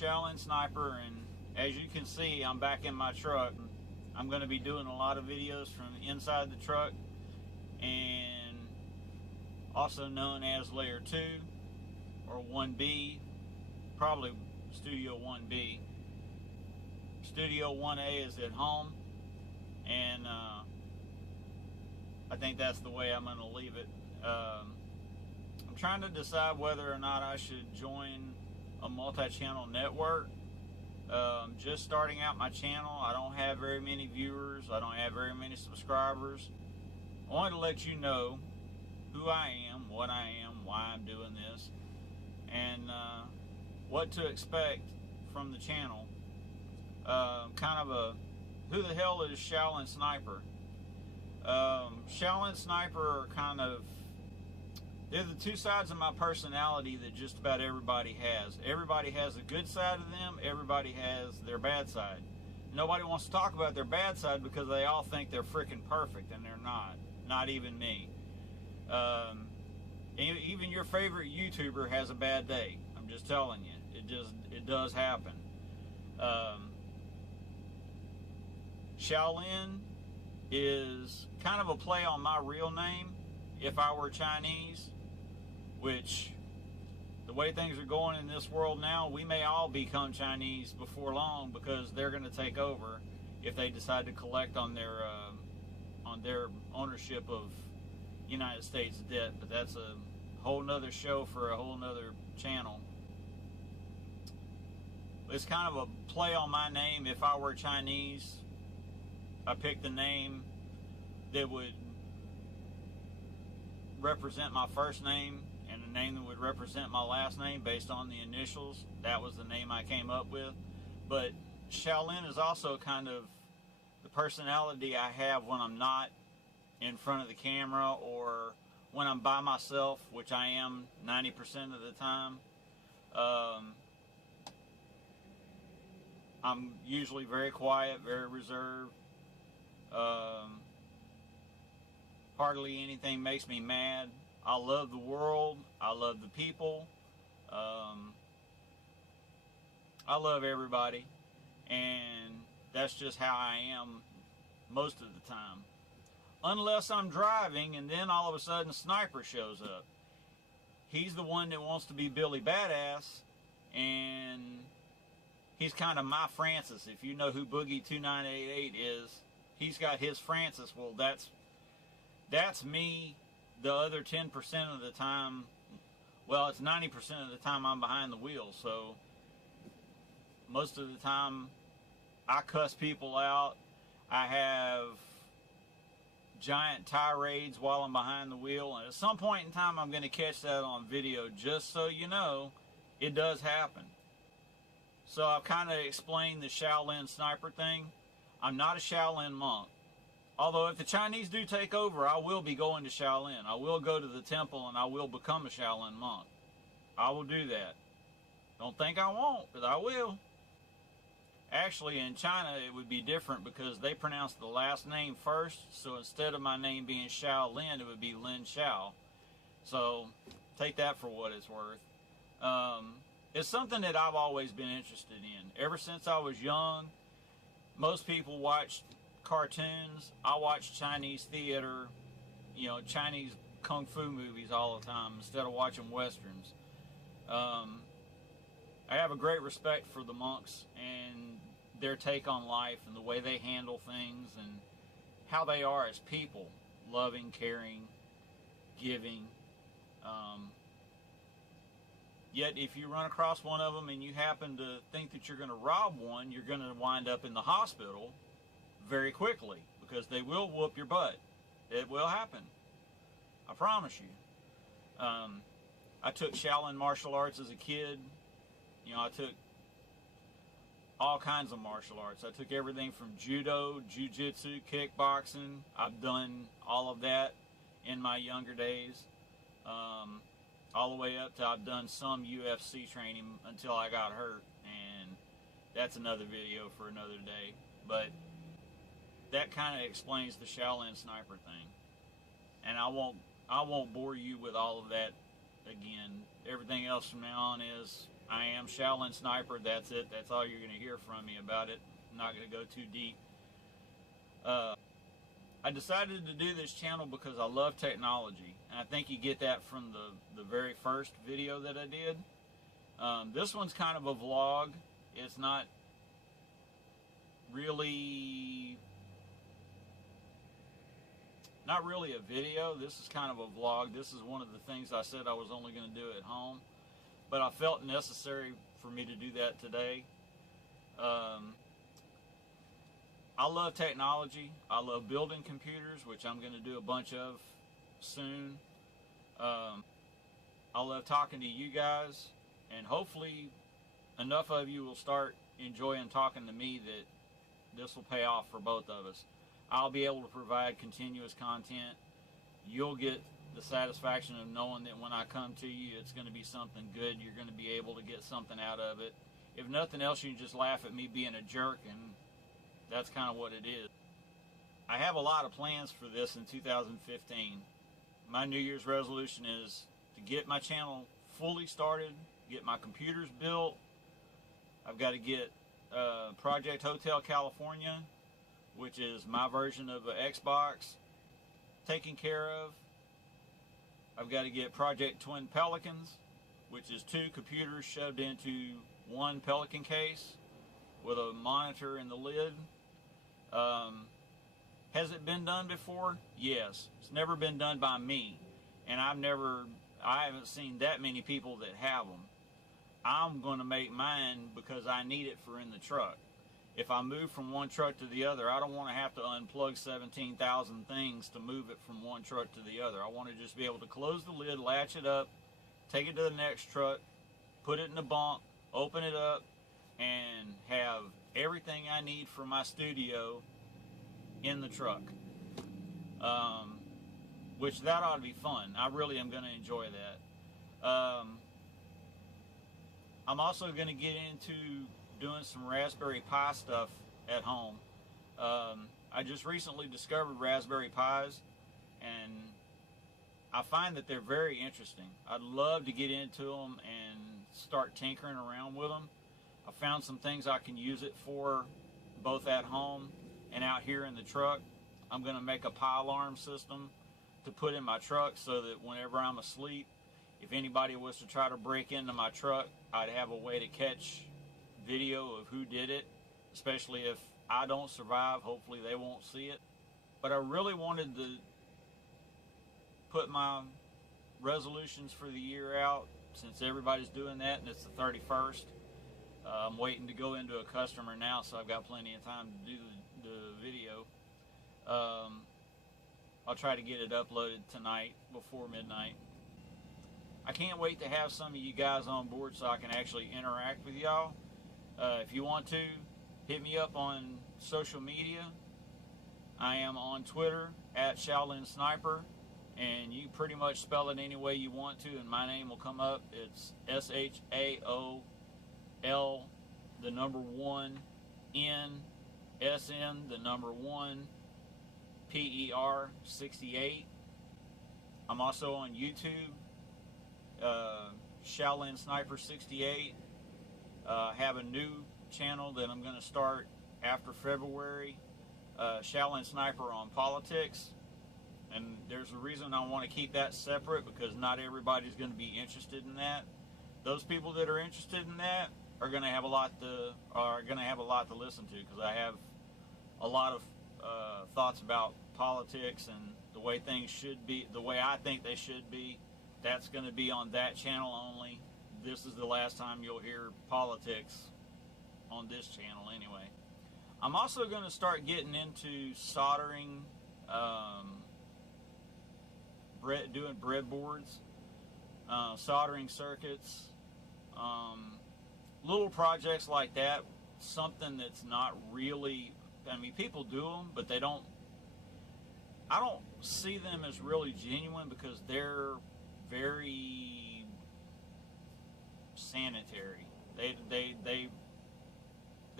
Shaolin Sniper, and as you can see, I'm back in my truck. I'm going to be doing a lot of videos from inside the truck, and also known as Layer 2 or 1B, probably Studio 1B. Studio 1A is at home, and I think that's the way I'm going to leave it. I'm trying to decide whether or not I should join a multi-channel network. Just starting out my channel. I don't have very many viewers. I don't have very many subscribers. I wanted to let you know who I am, what I am, why I'm doing this, and what to expect from the channel. Kind of a, who the hell is Shaolin Sniper? Shaolin Sniper are kind of, they're the two sides of my personality that just about everybody has. Everybody has a good side of them. Everybody has their bad side. Nobody wants to talk about their bad side because they all think they're freaking perfect, and they're not. Not even me. Even your favorite YouTuber has a bad day. I'm just telling you. It does happen. Shaolin is kind of a play on my real name, if I were Chinese, which, the way things are going in this world now, we may all become Chinese before long, because they're going to take over if they decide to collect on their ownership of United States debt. But that's a whole nother show for a whole nother channel. It's kind of a play on my name. If I were Chinese, I picked a name that would represent my first name and a name that would represent my last name based on the initials. That was the name I came up with. But Shaolin is also kind of the personality I have when I'm not in front of the camera, or when I'm by myself, which I am 90% of the time. I'm usually very quiet, very reserved. Hardly anything makes me mad. I love the world. I love the people. I love everybody. And that's just how I am most of the time. Unless I'm driving and then all of a sudden Sniper shows up. He's the one that wants to be Billy Badass, and he's kind of my Francis. If you know who Boogie 2988 is, he's got his Francis. Well, that's me the other 10% of the time. Well, it's 90% of the time I'm behind the wheel. So most of the time I cuss people out. I have giant tirades while I'm behind the wheel, and at some point in time I'm going to catch that on video, just so you know it does happen. So I've kind of explained the Shaolin Sniper thing. I'm not a Shaolin monk. Although if the Chinese do take over, I will be going to Shaolin. I will go to the temple and I will become a Shaolin monk. I will do that. Don't think I won't, but I will. Actually, in China it would be different because they pronounce the last name first. So instead of my name being Shaolin, it would be Lin Shao. So take that for what it's worth. It's something that I've always been interested in. Ever since I was young, most people watch cartoons. I watch Chinese theater, Chinese kung fu movies all the time instead of watching westerns. I have a great respect for the monks and their take on life and the way they handle things and how they are as people. Loving, caring, giving. Yet if you run across one of them and you happen to think that you're going to rob one, you're going to wind up in the hospital very quickly, because they will whoop your butt. It will happen. I promise you. I took Shaolin martial arts as a kid. I took all kinds of martial arts. I took everything from judo, jiu-jitsu, kickboxing. I've done all of that in my younger days. All the way up to I've done some UFC training until I got hurt, and that's another video for another day. But that kind of explains the Shaolin Sniper thing, and I won't bore you with all of that again. Everything else from now on is I am WhoISShaoLinSniper. That's it. That's all you're going to hear from me about it. I'm not going to go too deep. I decided to do this channel because I love technology, and I think you get that from the very first video that I did. This one's kind of a vlog. It's not really a video. This is kind of a vlog. This is one of the things I said I was only going to do at home, but I felt necessary for me to do that today. I love technology. I love building computers, which I'm going to do a bunch of soon. I love talking to you guys, and hopefully enough of you will start enjoying talking to me that this will pay off for both of us. I'll be able to provide continuous content. You'll get the satisfaction of knowing that when I come to you, it's going to be something good. You're going to be able to get something out of it. If nothing else, you can just laugh at me being a jerk, and that's kind of what it is. I have a lot of plans for this in 2015. My New Year's resolution is to get my channel fully started, get my computers built. I've got to get Project Hotel California, which is my version of an Xbox, taken care of. I've got to get Project Twin Pelicans, which is 2 computers shoved into one Pelican case with a monitor in the lid. Has it been done before? Yes. It's never been done by me, and I haven't seen that many people that have them. I'm going to make mine because I need it for in the truck. If I move from one truck to the other, I don't want to have to unplug 17,000 things to move it from one truck to the other. I want to just be able to close the lid, latch it up, take it to the next truck, put it in the bunk, open it up, and have everything I need for my studio in the truck. Which that ought to be fun. I really am going to enjoy that. I'm also going to get into doing some Raspberry Pi stuff at home. I just recently discovered Raspberry Pis, and I find that they're very interesting. I'd love to get into them and start tinkering around with them. I found some things I can use it for, both at home and out here in the truck. I'm going to make a Pi alarm system to put in my truck so that whenever I'm asleep, if anybody was to try to break into my truck, I'd have a way to catch video of who did it, especially if I don't survive. Hopefully they won't see it. But I really wanted to put my resolutions for the year out, since everybody's doing that and it's the 31st. I'm waiting to go into a customer now, so I've got plenty of time to do the video. I'll try to get it uploaded tonight before midnight. I can't wait to have some of you guys on board so I can actually interact with y'all. If you want to, hit me up on social media. I am on Twitter at WhoISShaoLinSniper, and you pretty much spell it any way you want to, and my name will come up. It's SHAOL, the number 1, N, SN, the number 1, PER 68. I'm also on YouTube, WhoISShaoLinSniper68. Have a new channel that I'm going to start after February, WhoISShaoLinSniper on politics. And there's a reason I want to keep that separate, because not everybody's going to be interested in that. Those people that are interested in that are going to have a lot to listen to, because I have a lot of thoughts about politics and the way things should be, the way I think they should be. That's going to be on that channel only. This is the last time you'll hear politics on this channel anyway. I'm also going to start getting into soldering, doing breadboards, soldering circuits, little projects like that. Something that's not really, I mean, people do them, but I don't see them as really genuine, because they're very sanitary. They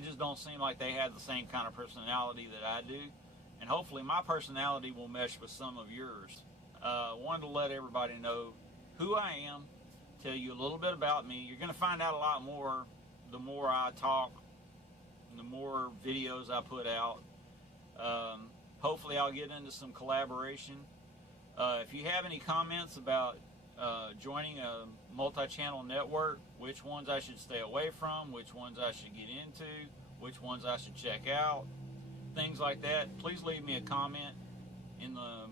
just don't seem like they have the same kind of personality that I do, and hopefully my personality will mesh with some of yours. Wanted to let everybody know who I am, tell you a little bit about me. You're going to find out a lot more the more I talk, and the more videos I put out. Hopefully I'll get into some collaboration. If you have any comments about joining a multi-channel network, which ones I should stay away from, which ones I should get into, which ones I should check out, things like that, please leave me a comment in the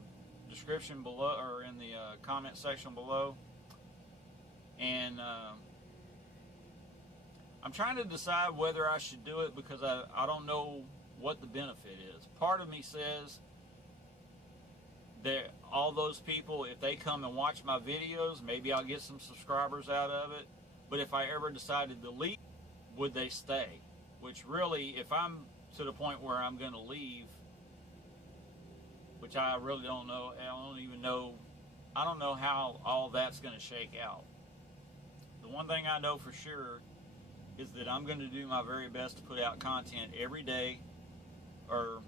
description below, or in the comment section below. And I'm trying to decide whether I should do it, because I don't know what the benefit is. Part of me says that all those people, if they come and watch my videos, maybe I'll get some subscribers out of it. But if I ever decided to leave, would they stay? Which really, if I'm to the point where I'm going to leave, which I really don't know, I don't know how all that's going to shake out. The one thing I know for sure is that I'm going to do my very best to put out content every day, or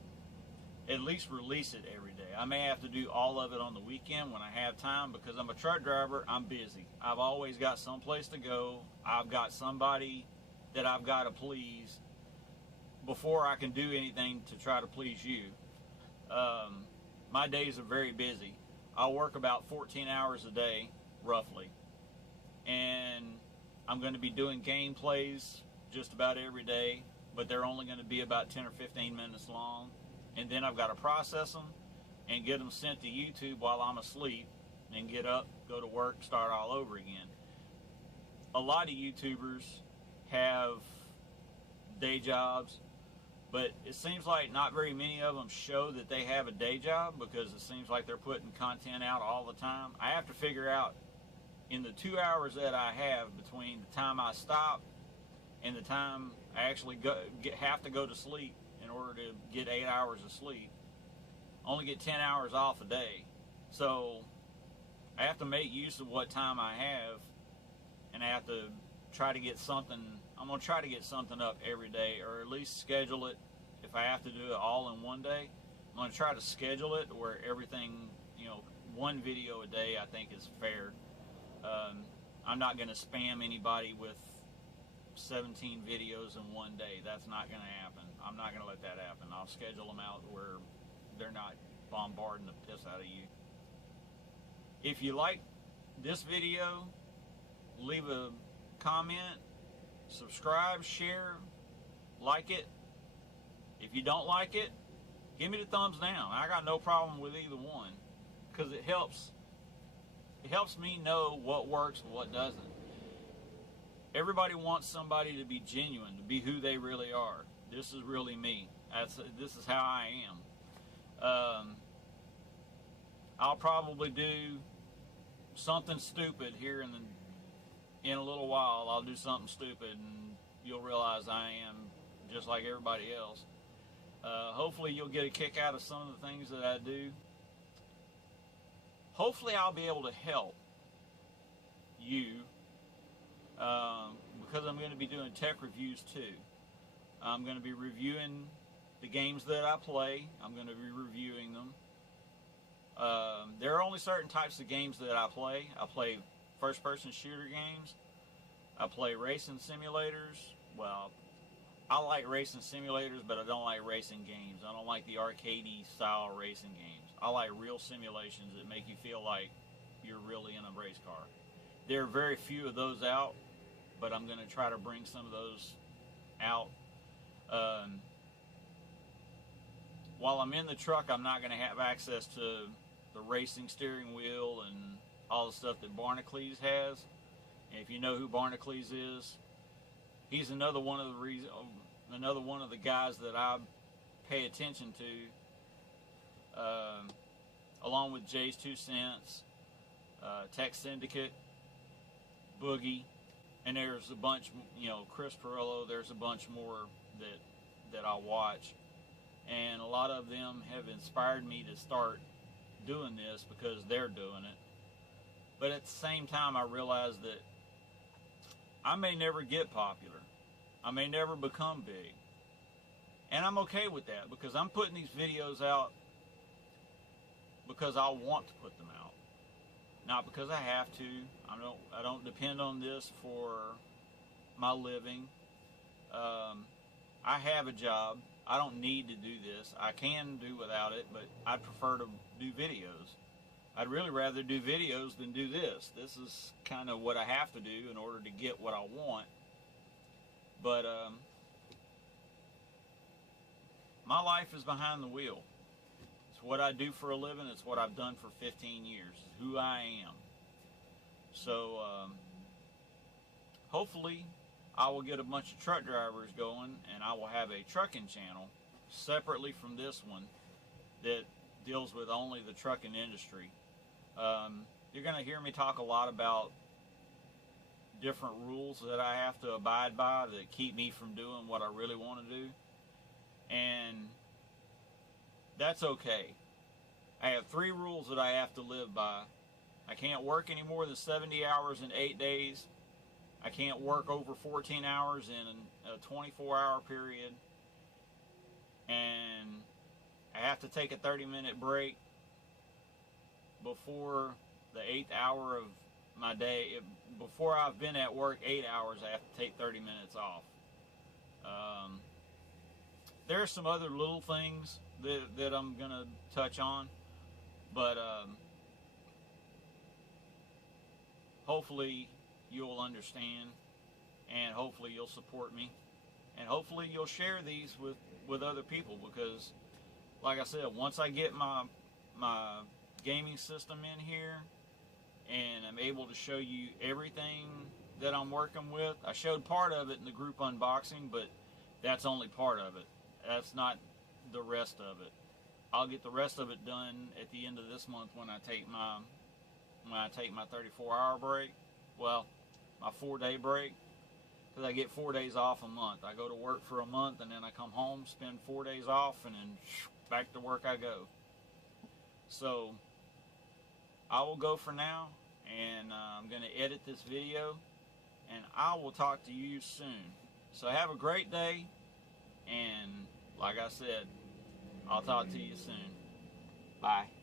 at least release it every day. I may have to do all of it on the weekend when I have time, because I'm a truck driver. I'm busy. I've always got someplace to go. I've got somebody that I've got to please before I can do anything to try to please you. My days are very busy. I work about 14 hours a day, roughly. And I'm going to be doing gameplays just about every day, but they're only going to be about 10 or 15 minutes long. And then I've got to process them and get them sent to YouTube while I'm asleep, and get up, go to work, start all over again. A lot of YouTubers have day jobs, but it seems like not very many of them show that they have a day job, because it seems like they're putting content out all the time. I have to figure out, in the 2 hours that I have between the time I stop and the time I actually have to go to sleep in order to get 8 hours of sleep, only get 10 hours off a day. So I have to make use of what time I have, and I have to try to get something. I'm going to try to get something up every day, or at least schedule it. If I have to do it all in one day, I'm going to try to schedule it where everything, one video a day I think is fair. I'm not going to spam anybody with 17 videos in one day. That's not going to happen. I'm not going to let that happen. I'll schedule them out where they're not bombarding the piss out of you. If you like this video, leave a comment, subscribe, share, like it. If you don't like it, give me the thumbs down. I got no problem with either one, because it helps me know what works and what doesn't. Everybody wants somebody to be genuine, to be who they really are. This is really me. This is how I am. I'll probably do something stupid here in a little while. I'll do something stupid, and you'll realize I am just like everybody else. Hopefully you'll get a kick out of some of the things that I do. Hopefully I'll be able to help you, because I'm going to be doing tech reviews too. I'm going to be reviewing the games that I play. I'm going to be reviewing them. There are only certain types of games that I play. I play first-person shooter games. I play racing simulators. Well, I like racing simulators, but I don't like racing games. I don't like the arcadey style racing games. I like real simulations that make you feel like you're really in a race car. There are very few of those out, but I'm going to try to bring some of those out. While I'm in the truck, I'm not going to have access to the racing steering wheel and all the stuff that Barnacles has. And if you know who Barnacles is, he's another one of the guys that I pay attention to, along with Jay's 2 Cents, Tech Syndicate, Boogie, and there's a bunch, Chris Perillo. There's a bunch more that I watch, and a lot of them have inspired me to start doing this because they're doing it. But at the same time, I realize that I may never get popular. I may never become big. And I'm okay with that, because I'm putting these videos out because I want to put them out. not because I have to. I don't depend on this for my living. I have a job. I don't need to do this. I can do without it, but I'd prefer to do videos. I'd really rather do videos than do this. This is kind of what I have to do in order to get what I want. But my life is behind the wheel. It's what I do for a living. It's what I've done for 15 years. It's who I am. So hopefully I will get a bunch of truck drivers going, and I will have a trucking channel separately from this one that deals with only the trucking industry. You're going to hear me talk a lot about different rules that I have to abide by that keep me from doing what I really want to do, and that's okay. I have 3 rules that I have to live by. I can't work any more than 70 hours in 8 days. I can't work over 14 hours in a 24-hour period. And I have to take a 30-minute break before the 8th hour of my day. Before I've been at work 8 hours, I have to take 30 minutes off. There are some other little things that I'm going to touch on. But hopefully you'll understand, and hopefully you'll support me, and hopefully you'll share these with other people, because like I said, once I get my gaming system in here and I'm able to show you everything that I'm working with. I showed part of it in the group unboxing, but that's only part of it. That's not the rest of it. I'll get the rest of it done at the end of this month when I take my 34-hour break. Well, my 4-day break, because I get 4 days off a month. I go to work for a month, and then I come home, spend 4 days off, and then back to work I go. So I will go for now, and I'm going to edit this video, and I will talk to you soon. So have a great day, and like I said, I'll talk to you soon. Bye.